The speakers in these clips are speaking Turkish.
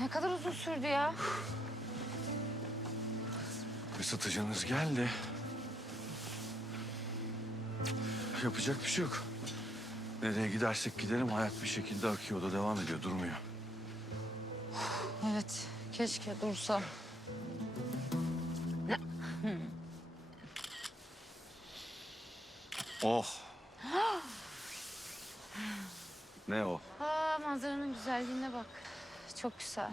Ne kadar uzun sürdü ya. Bir satıcınız geldi. Yapacak bir şey yok. Nereye gidersek gidelim hayat bir şekilde akıyor da devam ediyor, durmuyor. Evet, keşke dursa. Oh. ne o? Aa, manzaranın güzelliğine bak. Çok güzel.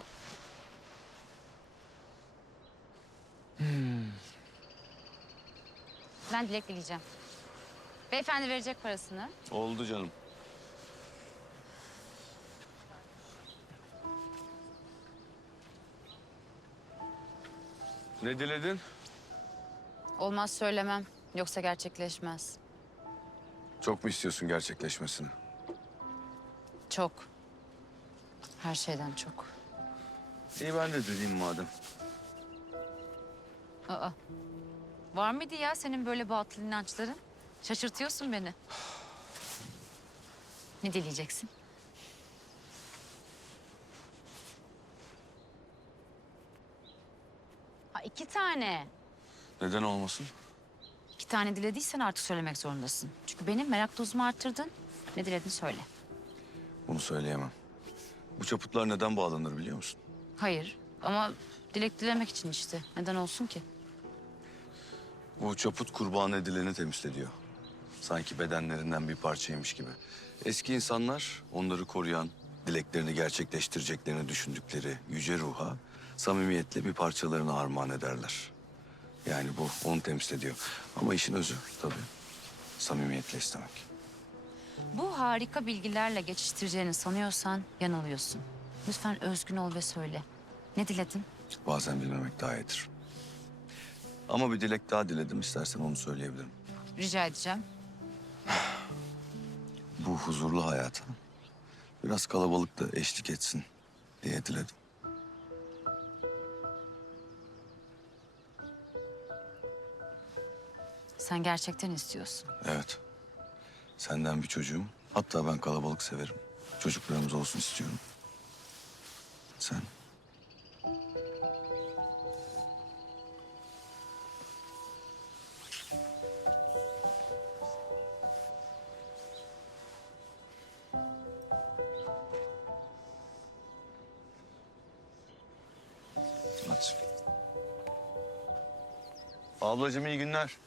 Ben dilek dileyeceğim. Beyefendi verecek parasını. Oldu canım. Ne diledin? Olmaz söylemem. Yoksa gerçekleşmez. Çok mu istiyorsun gerçekleşmesini? Çok. Her şeyden çok. İyi ben de dileyim madem. Aa. Var mıydı ya senin böyle batıl inançların? Şaşırtıyorsun beni. Ne dileyeceksin? Ha iki tane. Neden olmasın? İki tane dilediysen artık söylemek zorundasın. Çünkü benim merak dozumu arttırdın. Ne diledin söyle. Bunu söyleyemem. Bu çaputlar neden bağlanır biliyor musun? Hayır ama dilek dilemek için işte. Neden olsun ki? Bu çaput kurban edileni temsil Sanki bedenlerinden bir parçaymış gibi. Eski insanlar onları koruyan, dileklerini gerçekleştireceklerini düşündükleri yüce ruha samimiyetle bir parçalarını armağan ederler. Yani bu onu temsil ediyor. Ama işin özü tabii samimiyetle istemek. Bu harika bilgilerle geçiştireceğini sanıyorsan yanılıyorsun. Lütfen özgün ol ve söyle. Ne diledin? Bazen bilmemek daha iyidir. Ama bir dilek daha diledim. istersen onu söyleyebilirim. Rica edeceğim. Bu huzurlu hayata biraz kalabalık da eşlik etsin diye diledim. Sen gerçekten istiyorsun. Evet. Senden bir çocuğum. Hatta ben kalabalık severim. Çocuklarımız olsun istiyorum. Sen? Hadi. Ablacığım iyi günler.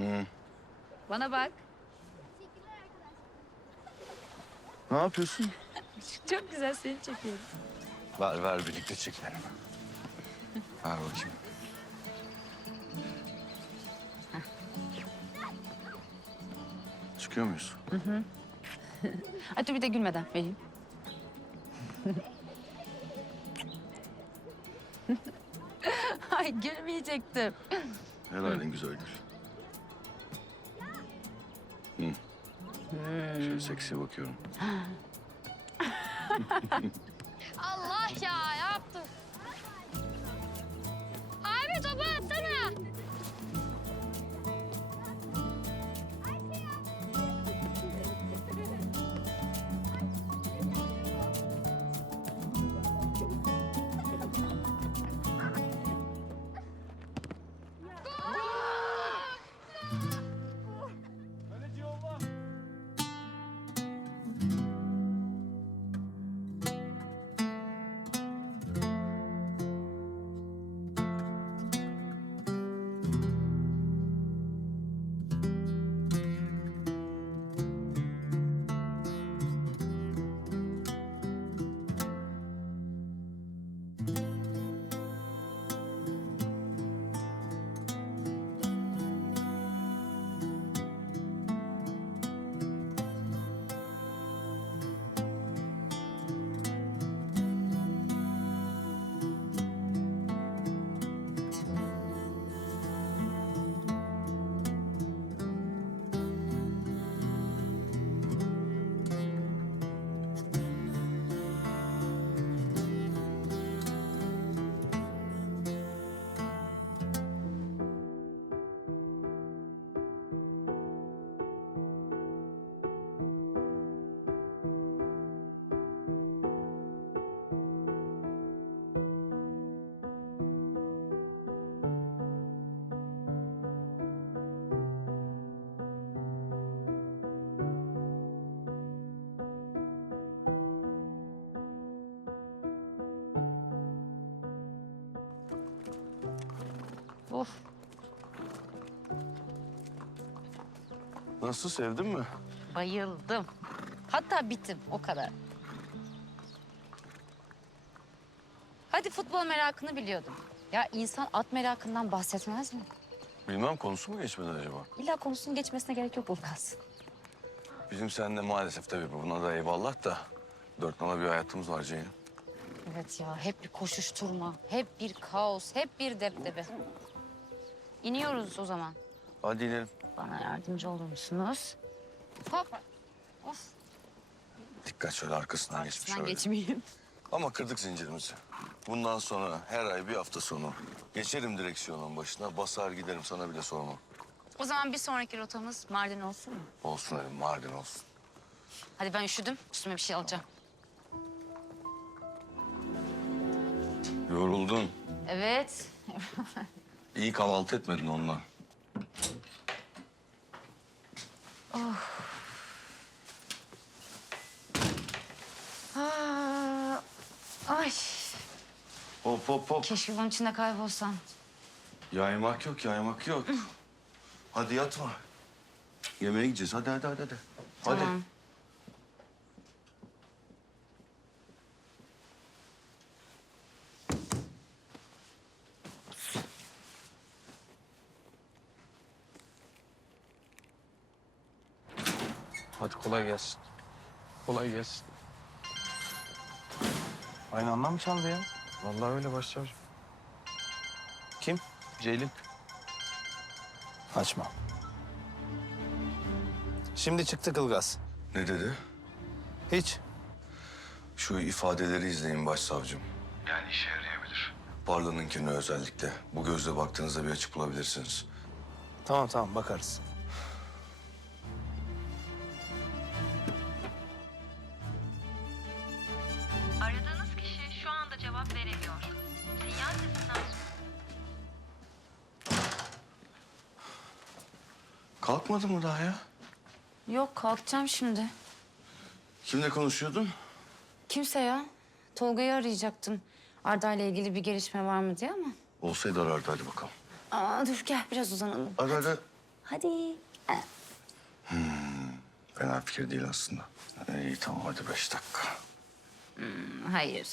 Hı. Bana bak. Ne yapıyorsun? Çok güzel seni çekiyorum. Ver ver birlikte çekelim. ver bakayım. Çıkıyor muyuz? Hadi dur bir de gülmeden vereyim. Ay gülmeyecektim. Helal en güzel gül. Şöyle seksi bakıyorum. Allah ya Of. Nasıl sevdin mi? Bayıldım. Hatta bittim o kadar. Hadi futbol merakını biliyordum. Ya insan at merakından bahsetmez mi? Bilmem konusu mu geçmedi acaba? İlla konusunun geçmesine gerek yok Ulgaz. Bizim seninle maalesef tabii buna da eyvallah da dört nala bir hayatımız var Ceylin. Evet ya hep bir koşuşturma, hep bir kaos, hep bir depdebe. İniyoruz o zaman. Hadi inelim. Bana yardımcı olur musunuz? Hop. Of. Dikkat şöyle arkasından geçmiş Ben öyle. geçmeyeyim. Ama kırdık zincirimizi. Bundan sonra her ay bir hafta sonu geçerim direksiyonun başına basar giderim sana bile sormam. O zaman bir sonraki rotamız Mardin olsun mu? Olsun elim Mardin olsun. Hadi ben üşüdüm. Üstüme bir şey alacağım. Yoruldun. Evet. İyi kahvaltı etmedin onunla. Aa, ay. Hop hop hop. Keşke bunun içinde kaybolsam. Yaymak yok yaymak yok. hadi yatma. Yemeğe gideceğiz hadi hadi hadi. Hadi. Hadi. Tamam. Hadi kolay gelsin. Kolay gelsin. Aynı anda mı çaldı ya? Vallahi öyle başsavcım. Kim? Ceylin. Açma. Şimdi çıktı Kılgaz. Ne dedi? Hiç. Şu ifadeleri izleyin başsavcım. Yani işe yarayabilir. Parlanınkini özellikle. Bu gözle baktığınızda bir açık bulabilirsiniz. Tamam tamam bakarız. Kalkmadı mı daha ya? Yok kalkacağım şimdi. Kimle konuşuyordun? Kimse ya. Tolga'yı arayacaktım. Arda ile ilgili bir gelişme var mı diye ama. Olsaydı arardı hadi bakalım. Aa, dur gel biraz uzanalım. Hadi hadi. Hadi. Fena fikir değil aslında. İyi tamam hadi beş dakika. Hayır.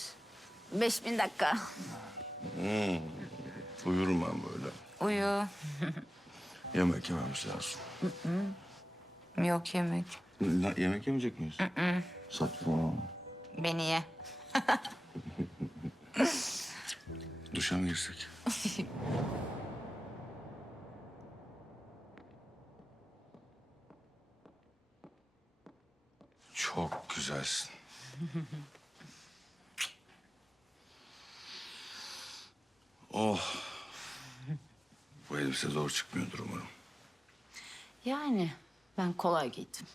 Beş bin dakika. Uyurum ben böyle. Uyu. Yemek yememiz lazım. Yok yemek. Ne- yemek yemeyecek miyiz? Saçmalama. Beni ye. Duşa mı girsek? Çok güzelsin. oh. Bu elbise zor çıkmıyordur umarım. Yani ben kolay giydim.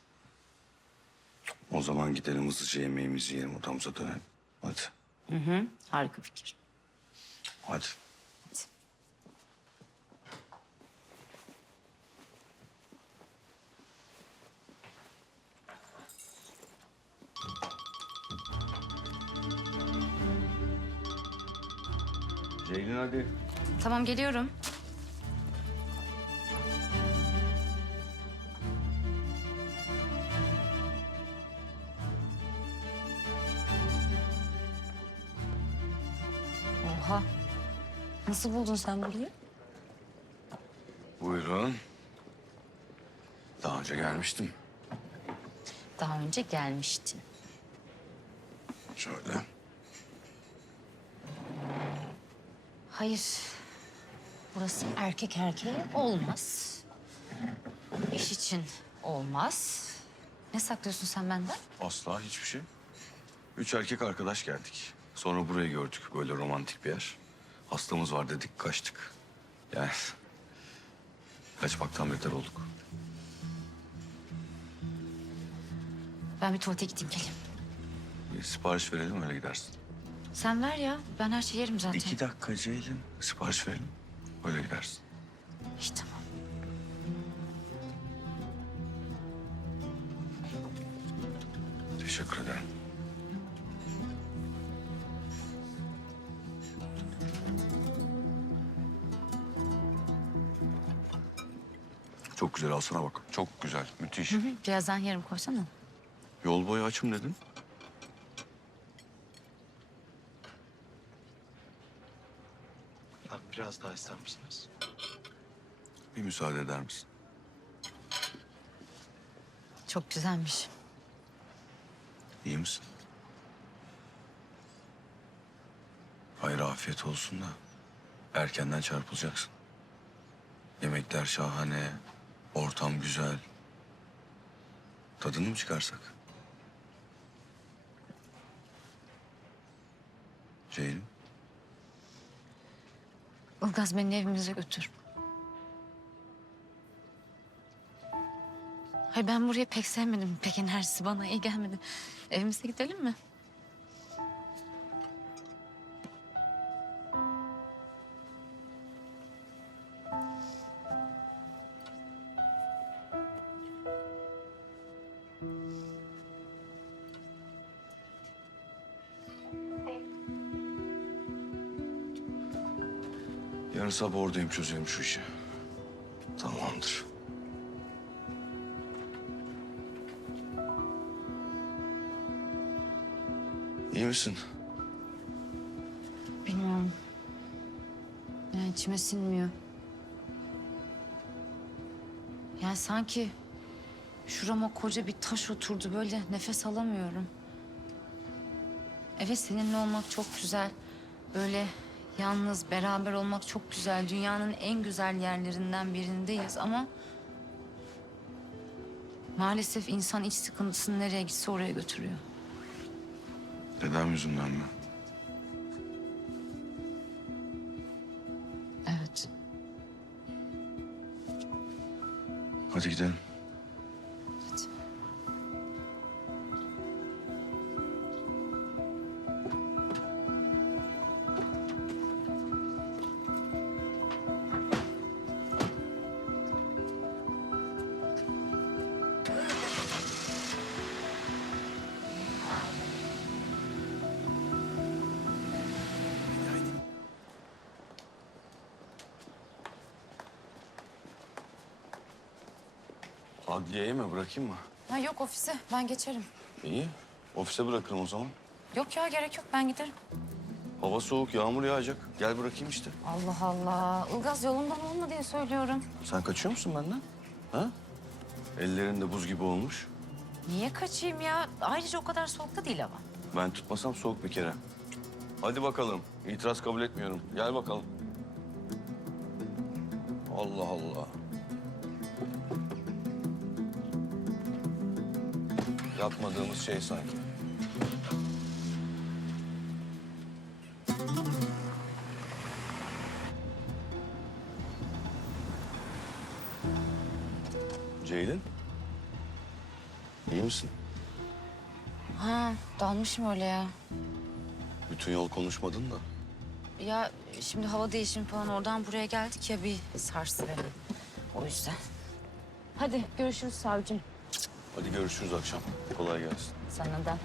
O zaman gidelim hızlıca yemeğimizi yiyelim odamıza dönelim. Hadi. Hı hı. Harika fikir. Hadi. Ceylin hadi. Tamam geliyorum. Nasıl buldun sen burayı? Buyurun. Daha önce gelmiştim. Daha önce gelmiştin. Şöyle. Hayır. Burası erkek erkeğe olmaz. İş için olmaz. Ne saklıyorsun sen benden? Asla hiçbir şey. Üç erkek arkadaş geldik. Sonra burayı gördük. Böyle romantik bir yer. Hastamız var dedik, kaçtık. Yani kaçmaktan beter olduk. Ben bir tuvalete gideyim geleyim. Bir sipariş verelim öyle gidersin. Sen ver ya. Ben her şeyi yerim zaten. İki dakika Ceylin. Sipariş verelim. Öyle gidersin. İyi tamam. Güzel alsana bak. Çok güzel, müthiş. Birazdan yarım koysana. Yol boyu açım dedin. Abi biraz daha ister misiniz? Bir müsaade eder misin? Çok güzelmiş. İyi misin? Hayır afiyet olsun da erkenden çarpılacaksın. Yemekler şahane, ortam güzel. Tadını mı çıkarsak? Ceylin, Ilgaz beni evimize götür. Hayır ben burayı pek sevmedim. Pek enerjisi bana iyi gelmedi. Evimize gidelim mi? Yarın sabah oradayım çözüyorum şu işi. Tamamdır. İyi misin? Bilmiyorum. Yani içime sinmiyor. Yani sanki şurama koca bir taş oturdu böyle nefes alamıyorum. Evet seninle olmak çok güzel. Böyle yalnız beraber olmak çok güzel. Dünyanın en güzel yerlerinden birindeyiz ama... Maalesef insan iç sıkıntısını nereye gitse oraya götürüyor. Dedem yüzünden mi? Evet. Hadi gidelim. Bırakayım mı? Ha yok ofise ben geçerim. İyi. Ofise bırakırım o zaman. Yok ya gerek yok ben giderim. Hava soğuk, yağmur yağacak. Gel bırakayım işte. Allah Allah. Ilgaz yolundan olma diye söylüyorum. Sen kaçıyor musun benden? Ha? Ellerin de buz gibi olmuş. Niye kaçayım ya? Ayrıca o kadar soğukta değil hava. Ben tutmasam soğuk bir kere. Hadi bakalım. İtiraz kabul etmiyorum. Gel bakalım. Allah Allah. Yapmadığımız şey sanki. Ceylin. İyi misin? Ha dalmışım öyle ya. Bütün yol konuşmadın da. Ya şimdi hava değişimi falan oradan buraya geldik ya bir sarsı beni. O yüzden. Hadi görüşürüz savcım. Hadi görüşürüz akşam. Kolay gelsin. Sana da.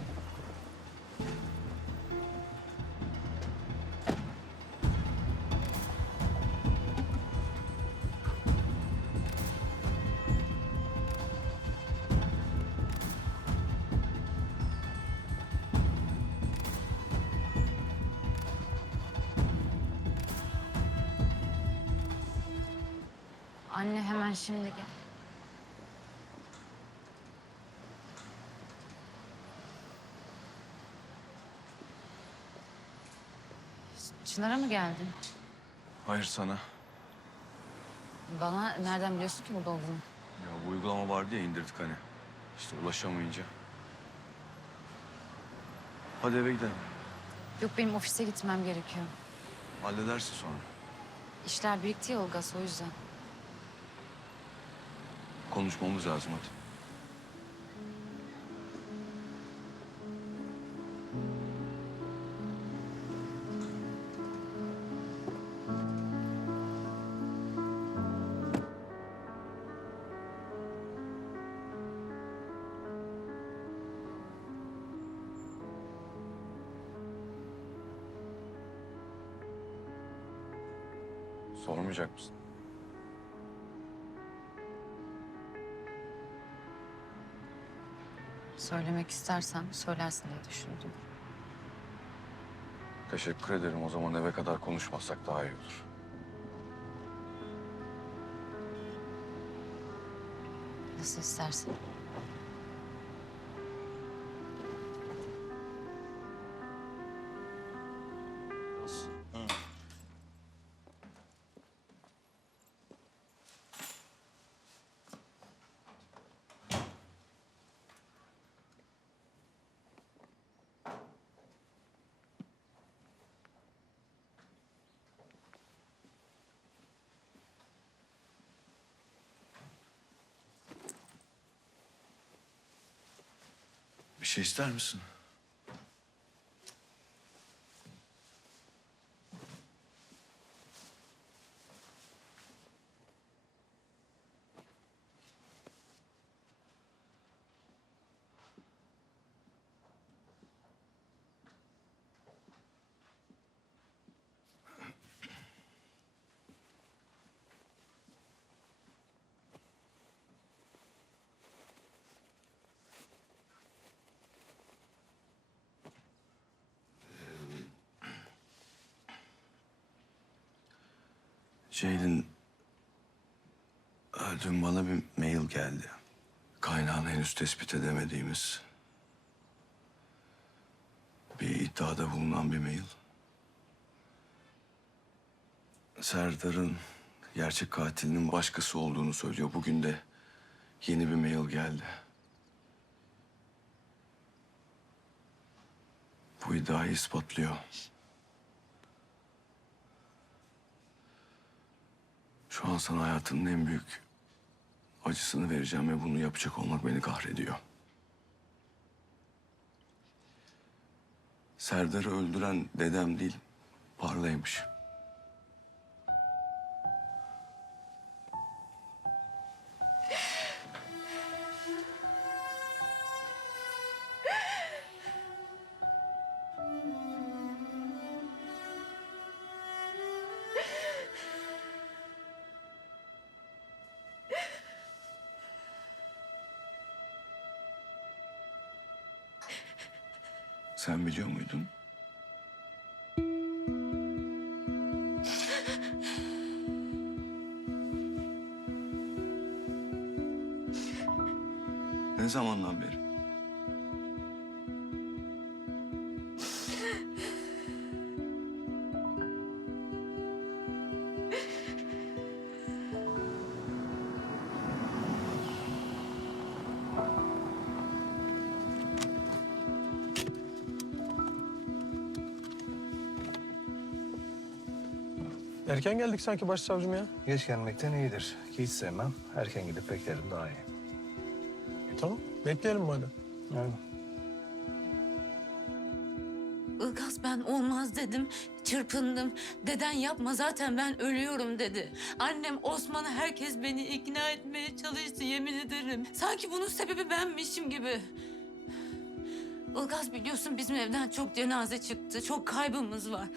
Çınar'a mı geldin? Hayır sana. Bana nereden biliyorsun ki burada olduğunu? Ya bu uygulama vardı ya indirdik hani. İşte ulaşamayınca. Hadi eve gidelim. Yok benim ofise gitmem gerekiyor. Halledersin sonra. İşler birikti ya Ilgaz o yüzden. Konuşmamız lazım hadi. olmayacak mısın? Söylemek istersen söylersin diye düşündüm. Teşekkür ederim. O zaman eve kadar konuşmazsak daha iyi olur. Nasıl istersin? Bir şey ister misin? Ceylin, e, dün bana bir mail geldi. Kaynağını henüz tespit edemediğimiz bir iddiada bulunan bir mail. Serdar'ın gerçek katilinin başkası olduğunu söylüyor. Bugün de yeni bir mail geldi. Bu iddiayı ispatlıyor. Şu an sana hayatının en büyük acısını vereceğim ve bunu yapacak olmak beni kahrediyor. Serdar'ı öldüren dedem değil, Parla'ymış. Sen biliyor muydun? Ne zamandan beri? Erken geldik sanki başsavcım ya. Geç gelmekten iyidir. Ki hiç sevmem. Erken gidip beklerim daha iyi. E, tamam bekleyelim madem. Yani Ilgaz ben olmaz dedim. Çırpındım. Deden yapma zaten ben ölüyorum dedi. Annem Osman'ı herkes beni ikna etmeye çalıştı yemin ederim. Sanki bunun sebebi benmişim gibi. Ilgaz biliyorsun bizim evden çok cenaze çıktı. Çok kaybımız var.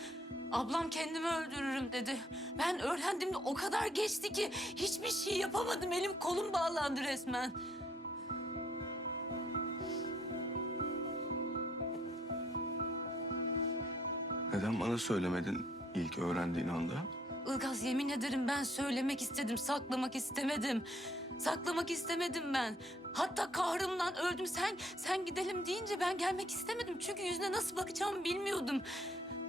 Ablam kendimi öldürürüm dedi. Ben öğrendiğimde o kadar geçti ki hiçbir şey yapamadım. Elim kolum bağlandı resmen. Neden bana söylemedin ilk öğrendiğin anda? Ilgaz yemin ederim ben söylemek istedim, saklamak istemedim. Saklamak istemedim ben. Hatta kahrımdan öldüm. Sen sen gidelim deyince ben gelmek istemedim. Çünkü yüzüne nasıl bakacağımı bilmiyordum.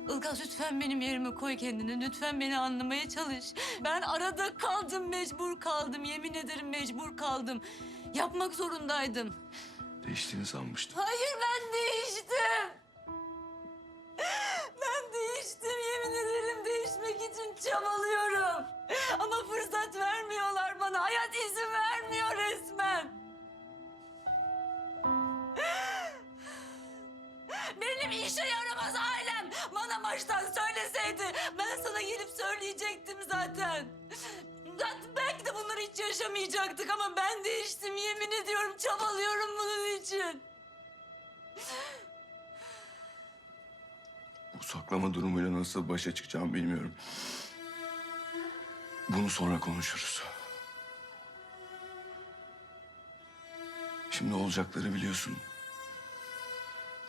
Ilgaz lütfen benim yerime koy kendini. Lütfen beni anlamaya çalış. Ben arada kaldım, mecbur kaldım. Yemin ederim mecbur kaldım. Yapmak zorundaydım. Değiştiğini sanmıştım. Hayır ben değiştim. Ben değiştim yemin ederim değişmek için çabalıyorum. Ama fırsat vermiyorlar bana. Hayat izin vermiyor resmen. Benim işe yaramaz ailem bana baştan söyleseydi ben sana gelip söyleyecektim zaten. Zaten belki de bunları hiç yaşamayacaktık ama ben değiştim yemin ediyorum çabalıyorum bunun için. Bu saklama durumuyla nasıl başa çıkacağımı bilmiyorum. Bunu sonra konuşuruz. Şimdi olacakları biliyorsun.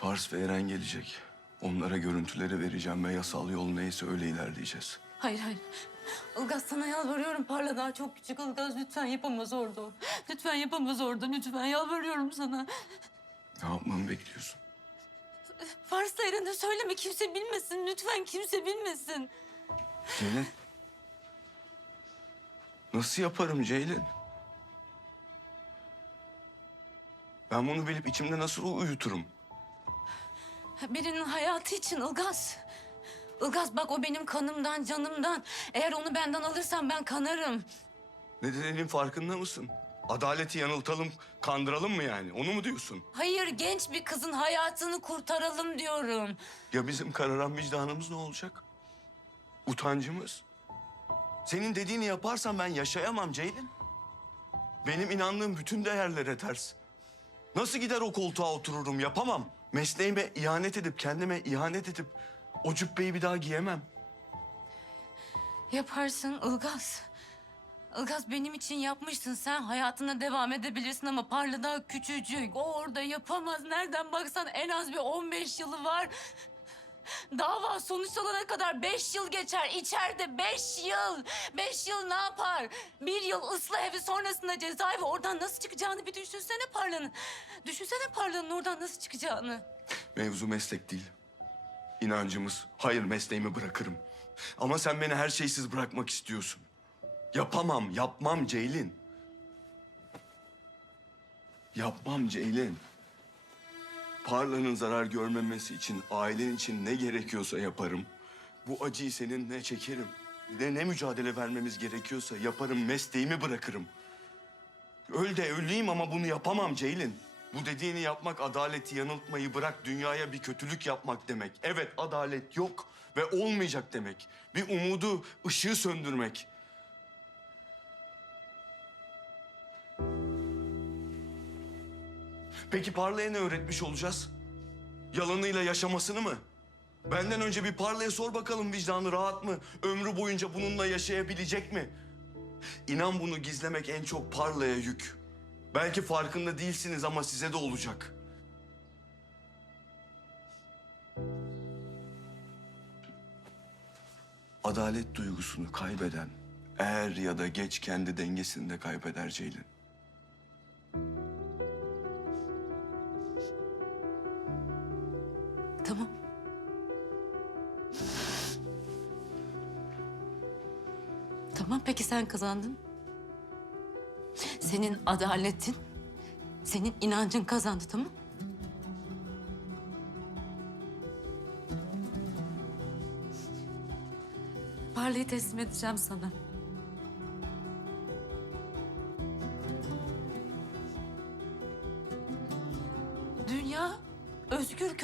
Pars ve Eren gelecek. Onlara görüntüleri vereceğim ve yasal yol neyse öyle ilerleyeceğiz. Hayır hayır. Ilgaz sana yalvarıyorum. Parla daha çok küçük. Ilgaz lütfen yapamaz orada. o. Lütfen yapamaz orada. Lütfen yalvarıyorum sana. Ne yapmamı bekliyorsun? Fars'ta Eren'e söyleme. Kimse bilmesin. Lütfen kimse bilmesin. Ceylin. Nasıl yaparım Ceylin? Ben bunu bilip içimde nasıl uyuturum? Birinin hayatı için Ilgaz. Ilgaz bak o benim kanımdan, canımdan. Eğer onu benden alırsan ben kanarım. Ne dediğinin farkında mısın? Adaleti yanıltalım, kandıralım mı yani? Onu mu diyorsun? Hayır genç bir kızın hayatını kurtaralım diyorum. Ya bizim kararan vicdanımız ne olacak? Utancımız? Senin dediğini yaparsam ben yaşayamam Ceylin. Benim inandığım bütün değerlere ters. Nasıl gider o koltuğa otururum yapamam. Mesleğime ihanet edip, kendime ihanet edip o cübbeyi bir daha giyemem. Yaparsın Ilgaz. Ilgaz benim için yapmışsın. Sen hayatına devam edebilirsin ama Parla daha küçücük. O orada yapamaz. Nereden baksan en az bir 15 yılı var. Dava sonuçlanana kadar beş yıl geçer. İçeride beş yıl. Beş yıl ne yapar? Bir yıl ıslah evi sonrasında cezaevi. Oradan nasıl çıkacağını bir düşünsene Parla'nın. Düşünsene Parla'nın oradan nasıl çıkacağını. Mevzu meslek değil. İnancımız. Hayır mesleğimi bırakırım. Ama sen beni her şeysiz bırakmak istiyorsun. Yapamam, yapmam Ceylin. Yapmam Ceylin. Parla'nın zarar görmemesi için, ailen için ne gerekiyorsa yaparım. Bu acıyı seninle çekerim. De ne mücadele vermemiz gerekiyorsa yaparım, mesleğimi bırakırım. Öl de öleyim ama bunu yapamam Ceylin. Bu dediğini yapmak adaleti yanıltmayı bırak dünyaya bir kötülük yapmak demek. Evet adalet yok ve olmayacak demek. Bir umudu, ışığı söndürmek. Peki Parla'ya ne öğretmiş olacağız? Yalanıyla yaşamasını mı? Benden önce bir Parla'ya sor bakalım vicdanı rahat mı? Ömrü boyunca bununla yaşayabilecek mi? İnan bunu gizlemek en çok Parla'ya yük. Belki farkında değilsiniz ama size de olacak. Adalet duygusunu kaybeden er ya da geç kendi dengesini de kaybeder Ceylin. Tamam. Tamam peki sen kazandın. Senin adaletin, senin inancın kazandı tamam? Parlayı teslim edeceğim sana.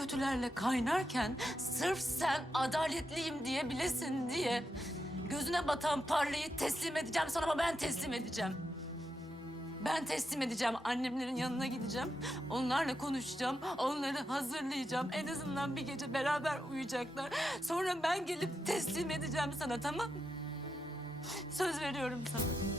Kötülerle kaynarken sırf sen adaletliyim diyebilesin diye gözüne batan parlayı teslim edeceğim sana ama ben teslim edeceğim. Ben teslim edeceğim. Annemlerin yanına gideceğim. Onlarla konuşacağım. Onları hazırlayacağım. En azından bir gece beraber uyuyacaklar. Sonra ben gelip teslim edeceğim sana tamam mı? Söz veriyorum sana.